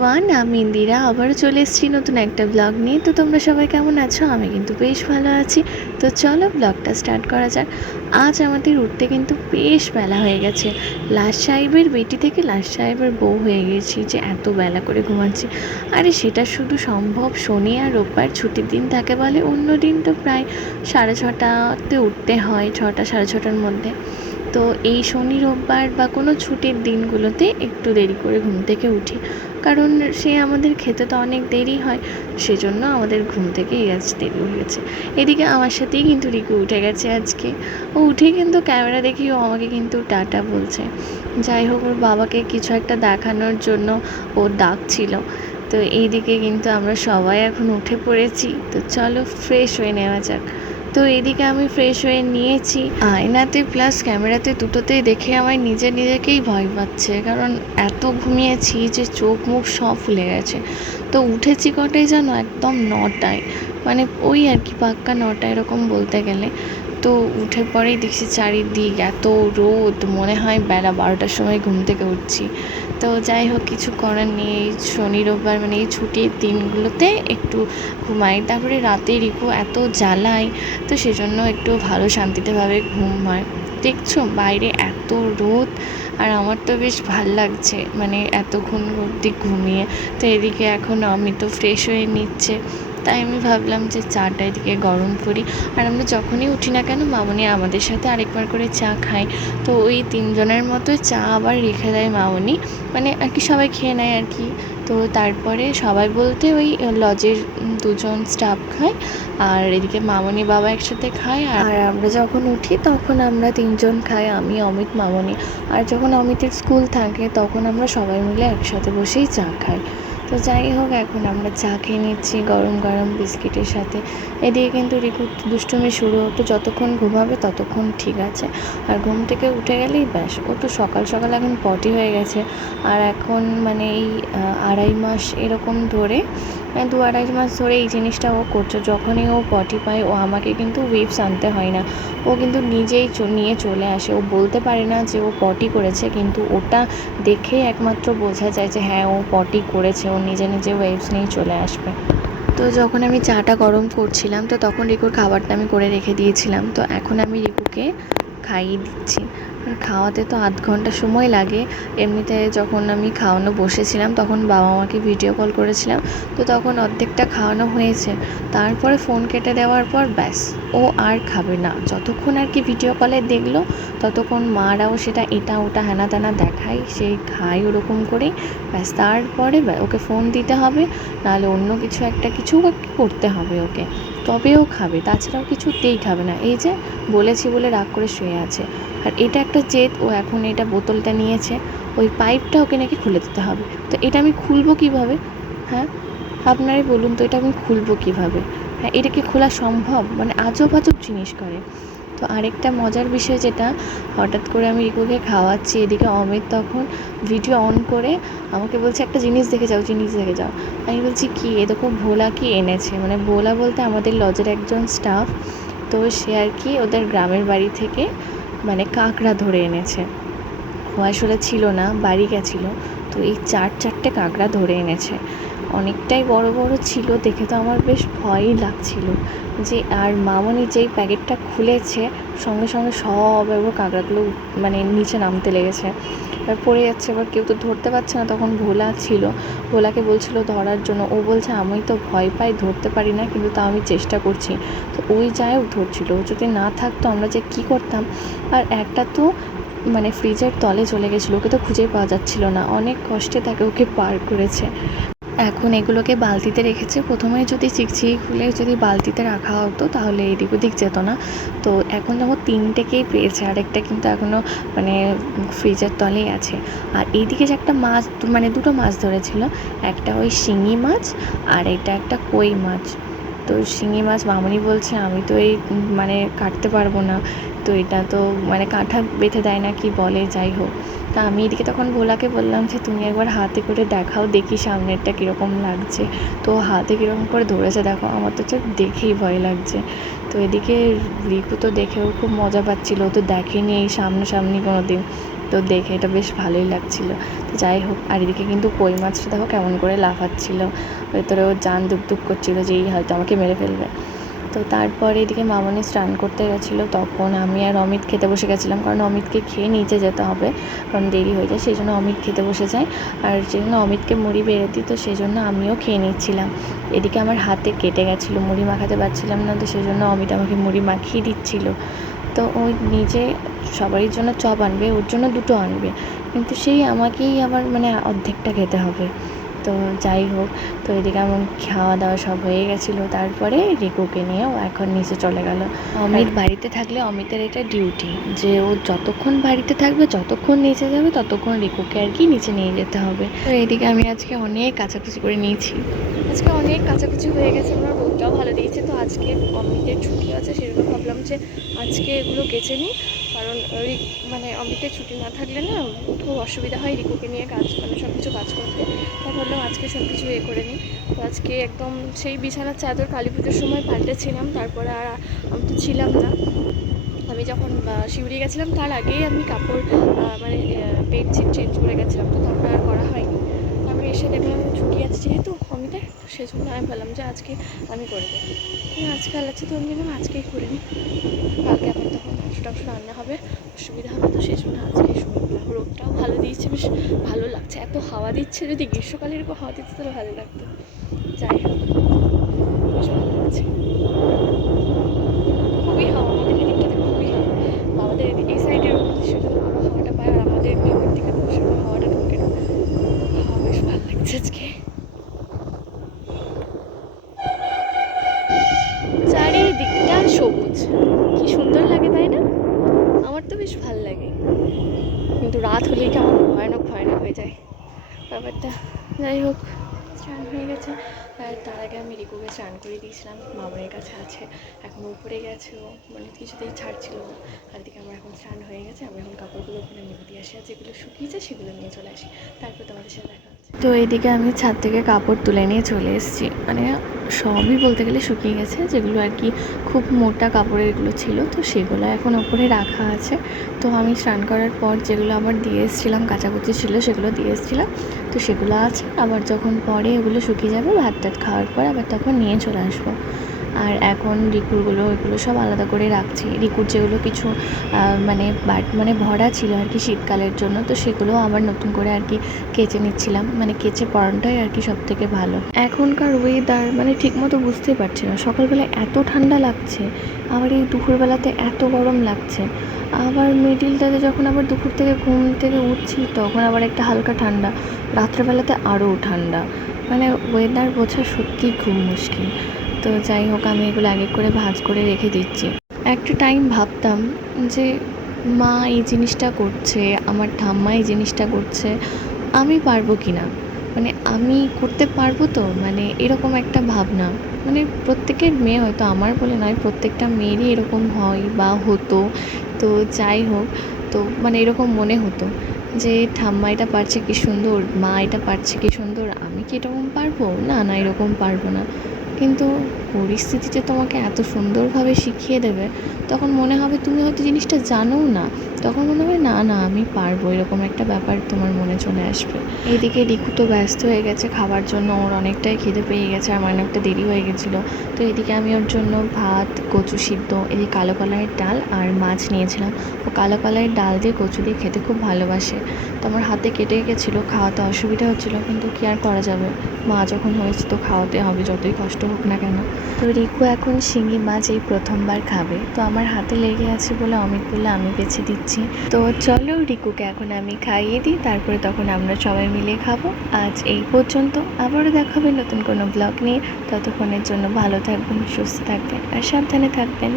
Everyone, আমি ইন্দিরা আবারও চলে এসেছি নতুন একটা ব্লগ নিয়ে। তো তোমরা সবাই কেমন আছো? আমি কিন্তু বেশ ভালো আছি। তো চলো ব্লগটা স্টার্ট করা যাক। আজ আমাদের উঠতে কিন্তু বেশ বেলা হয়ে গেছে। লাট সাহেবের বেটি থেকে লাট সাহেবের বউ হয়ে গেছি যে এত বেলা করে ঘুমাচ্ছি। আরে সেটা শুধু সম্ভব শনি আর রোববার ছুটির দিন থাকে বলে, অন্য দিন তো প্রায় 6:30তে উঠতে হয়, 6টা 6:30টার মধ্যে। তো এই শনি রোববার বা কোনো ছুটির দিনগুলোতে একটু দেরি করে ঘুম থেকে উঠি, কারণ সে আমাদের খেতে তো অনেক দেরি হয়, সেজন্য আমাদের ঘুম থেকে আজ দেরি হয়ে গেছে। এদিকে আমার সাথেই কিন্তু রিকু উঠে গেছে আজকে। ও উঠে কিন্তু ক্যামেরা দেখি ও আমাকে কিন্তু টাটা বলছে। যাই হোক, ওর বাবাকে কিছু একটা দেখানোর জন্য ও ডাকছিল। তো এইদিকে কিন্তু আমরা সবাই এখন উঠে পড়েছি। তো চলো ফ্রেশ হয়ে নেওয়া যাক। তো এদিকে আমি ফ্রেশ হয়ে নিয়েছি। আয়নাতে প্লাস ক্যামেরাতে দুটোতেই দেখে আমার নিজেকেই ভয় পাচ্ছে, কারণ এত ঘুমিয়েছি যে চোখ মুখ সব ফুলে গেছে। তো উঠেছি কটায় জানো? একদম 9টায়, মানে ওই আর কি পাক্কা 9টা এরকম বলতে গেলে। তো উঠে পরেই দেখছি চারিদিক এত রোদ, মনে হয় বেলা 12টার সময় ঘুম থেকে উঠছি। তো যাই হোক, কিছু করার নেই। এই শনি রোববার মানে এই ছুটির দিনগুলোতে একটু ঘুমাই, তারপরে রাতে রিকু এত জ্বালায়, তো সেজন্য একটু ভালো শান্তিতে ভাবে ঘুম হয়। দেখছো বাইরে এত রোদ, আর আমার তো বেশ ভাল লাগছে মানে এতক্ষণ অবধি ঘুমিয়ে। তো এদিকে এখন আমি তো ফ্রেশ হয়ে নিচ্ছে, তাই আমি ভাবলাম যে চাটা এদিকে গরম করি। আর আমরা যখনই উঠি না কেন, মামনি আমাদের সাথে আরেকবার করে চা খাই। তো ওই 3জনের মতো চা আবার রেখে দেয় মামনি, মানে আর কি সবাই খেয়ে নেয় আর কি। তো তারপরে সবাই বলতে ওই লজের 2জন স্টাফ খায়, আর এদিকে মামনি বাবা একসাথে খায়। আর আমরা যখন উঠি তখন আমরা 3জন খাই, আমি, অমিত, মামনি। আর যখন অমিতের স্কুল থাকে তখন আমরা সবাই মিলে একসাথে বসেই চা খাই। তো যাই হোক, এখন আমরা চা খেয়ে নিচ্ছি গরম গরম বিস্কিটের সাথে। এদিকে কিন্তু রিকু দুষ্টুমি শুরু হতো, যতক্ষণ ঘুমাবে ততক্ষণ ঠিক আছে, আর ঘুম থেকে উঠে গেলেই ব্যাস। ও তো সকাল সকাল এখন পটি হয়ে গেছে। আর এখন মানে এই 2.5 মাস এরকম ধরে, 2-2.5 মাস ধরে এই জিনিসটা ও করছে। যখনই ও পটি পায়, ও আমাকে কিন্তু উইপস আনতে হয় না, ও কিন্তু নিজেই নিয়ে চলে আসে। ও বলতে পারে না যে ও পটি করেছে, কিন্তু ওটা দেখে একমাত্র বোঝা যায় যে হ্যাঁ ও পটি করেছে, ও নিজে নিজে ওয়েবস নিয়ে চলে আসবে। তো যখন আমি চাটা গরম করছিলাম, তো তখন রিকুর খাবারটা আমি করে রেখে দিয়েছিলাম। তো এখন আমি রিকুকে খাইয়ে দিচ্ছি। আর খাওয়াতে তো 1/2 ঘন্টা সময় লাগে। এমনিতে যখন আমি খাওয়ানো বসেছিলাম তখন বাবা মাকে ভিডিও কল করেছিলাম, তো তখন অর্ধেকটা খাওয়ানো হয়েছে। তারপরে ফোন কেটে দেওয়ার পর ব্যাস, ও আর খাবে না। যতক্ষণ আর কি ভিডিও কলে দেখলো ততক্ষণ মারাও সেটা এটা ওটা হ্যানা ত্যানা দেখায়, সে খায় ওরকম করেই ব্যাস। তারপরে ওকে ফোন দিতে হবে, নাহলে অন্য কিছু একটা কিছু করতে হবে ওকে, তবেও খাবে, তাছাড়াও কিছুতেই খাবে না। এই যে বলেছি বলে রাগ করে শুয়ে আছে। আর এটা একটা জেদ, ও এখন এটা বোতলটা নিয়েছে, ওই পাইপটা ওকে নাকি খুলে দিতে হবে। তো এটা আমি খুলবো কীভাবে? হ্যাঁ আপনারাই বলুন তো, এটা আমি খুলবো কীভাবে? হ্যাঁ, এটা কি খোলা সম্ভব? মানে আজব আজব জিনিস করে। তো আরেকটা মজার বিষয় যেটা, হঠাৎ করে আমি রিকুকে খাওয়াচ্ছি, এদিকে অমিত তখন ভিডিও অন করে আমাকে বলছে একটা জিনিস দেখে যাও, জিনিস দেখে যাও। আমি বলছি কী? এ দেখো ভোলা কি এনেছে, মানে ভোলা বলতে আমাদের লজের একজন স্টাফ। তো সে আর কি ওদের গ্রামের বাড়ি থেকে মানে কাঁকড়া ধরে এনেছে। ও আসলে ছিল না, বাড়ি গেছিলো। তো এই 4-4টে কাঁকড়া ধরে এনেছে, অনেকটাই বড় বড় ছিল, দেখে তো আমার বেশ ভয়ই লাগছিল যে। আর মামনি যেই প্যাকেটটা খুলেছে সঙ্গে সঙ্গে সব এবার কাঁকড়াগুলো মানে নিচে নামতে লেগেছে, এবার পড়ে যাচ্ছে। এবার কেউ তো ধরতে পারছে না, তখন ভোলা ছিল, ভোলাকে বলছিল ধরার জন্য। ও বলছে আমি তো ভয় পাই, ধরতে পারি না, কিন্তু তাও আমি চেষ্টা করছি। তো ওই যাই হোক ধরছিল, ও যদি না থাকতো আমরা যে কী করতাম। আর একটা তো মানে ফ্রিজের তলে চলে গেছিলো, ওকে তো খুঁজেই পাওয়া যাচ্ছিল না, অনেক কষ্টে তাকে ওকে পার করেছে। এখন এগুলোকে বালতিতে রেখেছে। প্রথমে যদি চিকচিকি খুলে যদি বালতিতে রাখা হতো তাহলে এদিক ওদিক যেত না। তো এখন যখন 3টেকেই পেয়েছে, আরেকটা কিন্তু এখনও মানে ফ্রিজের তলেই আছে। আর এইদিকে যে একটা মাছ, মানে 2টো মাছ ধরেছিল, একটা ওই শিঙি মাছ আর এটা একটা কই মাছ। তো শিঙি মাছ মামনি বলছে আমি তো এই মানে কাটতে পারবো না, তো এটা তো মানে কাঁটা বেঁধে দেয় না কি বলে, যাই হোক। তা আমি এদিকে তখন ভোলাকে বললাম যে তুমি একবার হাতে করে দেখাও দেখি সামনেরটা কীরকম লাগছে। তো হাতে কীরকম করে ধরেছে দেখো, আমার তো দেখেই ভয় লাগছে। তো এদিকে রিকু তো দেখেও খুব মজা পাচ্ছিলো, তো দেখেনি এই সামনাসামনি কোনো দিন। তো দেখে এটা বেশ ভালোই লাগছিলো। তো যাই হোক, আর এদিকে কিন্তু কই মাছটা দেখো কেমন করে লাফাচ্ছিলো, ভেতরে ও জান দুক দুক করছিলো যে এই হয়তো আমাকে মেরে ফেলবে। তো তারপরে এদিকে মামনি স্নান করতে গেছিলো, তখন আমি আর অমিত খেতে বসে গেছিলাম, কারণ অমিতকে খেয়ে নিচে যেতে হবে, কারণ দেরি হয়ে যায়, সেই জন্য অমিত খেতে বসে যায়। আর সেই জন্য অমিতকে মুড়ি বেড়ে দিই, তো সেই জন্য আমিও খেয়ে নিচ্ছিলাম। এদিকে আমার হাতে কেটে গেছিলো, মুড়ি মাখাতে পারছিলাম না, তো সেই জন্য অমিত আমাকে মুড়ি মাখিয়ে দিচ্ছিলো। তো ওই নিজে সবারই জন্য চপ আনবে, ওর জন্য দুটো আনবে, কিন্তু সেই আমাকেই আবার মানে অর্ধেকটা খেতে হবে। তো যাই হোক, তো এদিকে আমার খাওয়া দাওয়া সব হয়ে গেছিলো। তারপরে রিকুকে নিয়ে ও এখন নিচে চলে গেল। অমিত বাড়িতে থাকলে অমিতের এটা ডিউটি যে ও যতক্ষণ বাড়িতে থাকবে, যতক্ষণ নিচে যাবে, ততক্ষণ রিকুকে আর কি নিচে নিয়ে যেতে হবে। তো এদিকে আমি আজকে অনেক কাচাকুচি করে নিয়েছি, আজকে অনেক কাচাকুচি হয়ে গেছে, আমরা রোদটাও ভালো দিয়েছে। তো আজকে অমিতের ছুটি আছে, সেজন্য ভাবলাম যে আজকে এগুলো কেচে নিই, কারণ মানে অমিতের ছুটি না থাকলে না খুব অসুবিধা হয় রিকুকে নিয়ে কাজ মানে সব কিছু কাজ করতে। তাই ভাবলাম আজকে সব কিছু করে নিই। তো আজকে একদম সেই বিছানার চাদর কালী পুজোর সময় পাল্টেছিলাম, তারপরে আর আমি তো ছিলাম না, আমি যখন শিউরি গেছিলাম তার আগেই আমি কাপড় মানে বেডশিট চেঞ্জ করে গেছিলাম, তো তারপরে আর করা হয়নি। তারপরে এসে দেখলাম ছুটি আছে যেহেতু অমিতের, তো সেই জন্য আমি বললাম যে আজকে আমি করে দেবো। আজকাল আছে তো আমি বললাম আজকেই করে নিই, কালকে আবার তখন মাংস টাংস রান্না হবে, অসুবিধা হবে, তো সেই জন্য আজকেই সময় পেলাম। রোদটাও ভালো দিচ্ছে, বেশ ভালো লাগছে, এত হাওয়া দিচ্ছে, যদি গ্রীষ্মকালে এরকম হাওয়া দিচ্ছে তাহলে ভালো লাগতো। যাই হোক, বেশ ভালো লাগছে, খুবই হাওয়া, আমাদের এদিকটাতে খুবই হাওয়া। আমাদের এই সাইডের সেজন্য হাওয়াটা পায়, আর আমাদের গ্রামের দিকে তো সেরকম হাওয়াটা ঢোকে না। হাওয়া বেশ ভালো লাগছে আজকে, চারিদিকটা সবুজ, কি সুন্দর লাগে তাই না? আমার তো বেশ ভালো লাগে, কিন্তু রাত হলেই কেমন ভয়ানক ভয়ানক হয়ে যায় ব্যাপারটা। যাই হোক, স্নান হয়ে গেছে, আর তার আগে আমি রিকুকে স্নান করে দিয়েছিলাম, মামার কাছে আছে, এখন উপরে গেছে ও, মানে কিছুতেই ছাড়ছিল না। আর দিকে আমার এখন স্নান হয়ে গেছে, আমি এখন কাপড়গুলো ওখানে মেলে দিয়ে আসি, আর যেগুলো শুকিয়েছে সেগুলো নিয়ে চলে আসি, তারপর তোমাদের সাথে দেখা হচ্ছে। তো এইদিকে আমি ছাদ থেকে কাপড় তুলে নিয়ে চলে এসেছি, মানে সবই বলতে গেলে শুকিয়ে গেছে, যেগুলো আর কি খুব মোটা কাপড়ের এগুলো ছিল, তো সেগুলো এখন ওপরে রাখা আছে। তো আমি স্নান করার পর যেগুলো আবার দিয়ে এসেছিলাম, কাচাকুচি ছিল সেগুলো দিয়ে এসেছিলাম, তো সেগুলো আছে, আবার যখন পরে এগুলো শুকিয়ে যাবে ভাত টাত খাওয়ার পর আবার তখন নিয়ে চলে আসবো। আর এখন রিকুরগুলো ওইগুলো সব আলাদা করে রাখছি, রিকুর যেগুলো কিছু মানে ভরা ছিল আর কি শীতকালের জন্য, তো সেগুলো আবার নতুন করে আর কি কেচে নিচ্ছিলাম, মানে কেচে পরানোটাই আর কি সব থেকে ভালো। এখনকার ওয়েদার মানে ঠিকমতো বুঝতেই পারছি না, সকালবেলায় এত ঠান্ডা লাগছে, আবার এই দুপুরবেলাতে এত গরম লাগছে, আবার মিডিলটাতে যখন আবার দুপুর থেকে ঘুম থেকে উঠছি তখন আবার একটা হালকা ঠান্ডা, রাত্রেবেলাতে আরও ঠান্ডা, মানে ওয়েদার বোঝা সত্যিই খুব মুশকিল। তো যাই হোক, আমি এগুলো আগে করে ভাঁজ করে রেখে দিচ্ছি। একটা টাইম ভাবতাম যে মা এই জিনিসটা করছে, আমার ঠাম্মা এই জিনিসটা করছে, আমি পারবো কি না, মানে আমি করতে পারবো তো, মানে এরকম একটা ভাবনা, মানে প্রত্যেকের মেয়ে, হয়তো আমার বলে নয়, প্রত্যেকটা মেয়েরই এরকম হয় বা হতো। তো যাই হোক, তো মানে এরকম মনে হতো যে ঠাম্মা এটা পারছে কি সুন্দর, মা এটা পারছে কি সুন্দর, আমি কি এরকম পারবো না, না এরকম পারবো না। কিন্তু পরিস্থিতিতে তোমাকে এত সুন্দরভাবে শিখিয়ে দেবে, তখন মনে হবে তুমি হয়তো জিনিসটা জানোও না, তখন মনে হবে না না আমি পারবো, এরকম একটা ব্যাপার তোমার মনে চলে আসবে। এইদিকে রিকু তো ব্যস্ত হয়ে গেছে খাবার জন্য, ওর অনেকটাই খিদে পেয়ে গেছে, আমার অনেকটা দেরি হয়ে গেছিলো। তো এদিকে আমি ওর জন্য ভাত, কচু সিদ্ধ, এদিকে কালো কলাইয়ের ডাল আর মাছ নিয়েছিলাম। ও কালো কলাইয়ের ডাল দিয়ে কচু দিয়ে খেতে খুব ভালোবাসে, তো আমার হাতে কেটে গেছিলো, খাওয়াতে অসুবিধা হচ্ছিলো, কিন্তু কি আর করা যাবে, মা যখন হয়েছে তো খাওয়াতে হবে, যতই কষ্ট হোক না কেন। তো রিকু এখন শিঙি মাছ এই প্রথমবার খাবে, তো আমার হাতে লেগে আছে বলে অমিত বলে আমি বেছে দিচ্ছি। তো চলো রিকুকে এখন আমি খাইয়ে দিই, তারপরে তখন আমরা সবাই মিলে খাবো। আজ এই পর্যন্ত, আবারও দেখা হবে নতুন কোনো ব্লগ নিয়ে, ততক্ষণের জন্য ভালো থাকবেন, সুস্থ থাকবেন আর সাবধানে থাকবেন।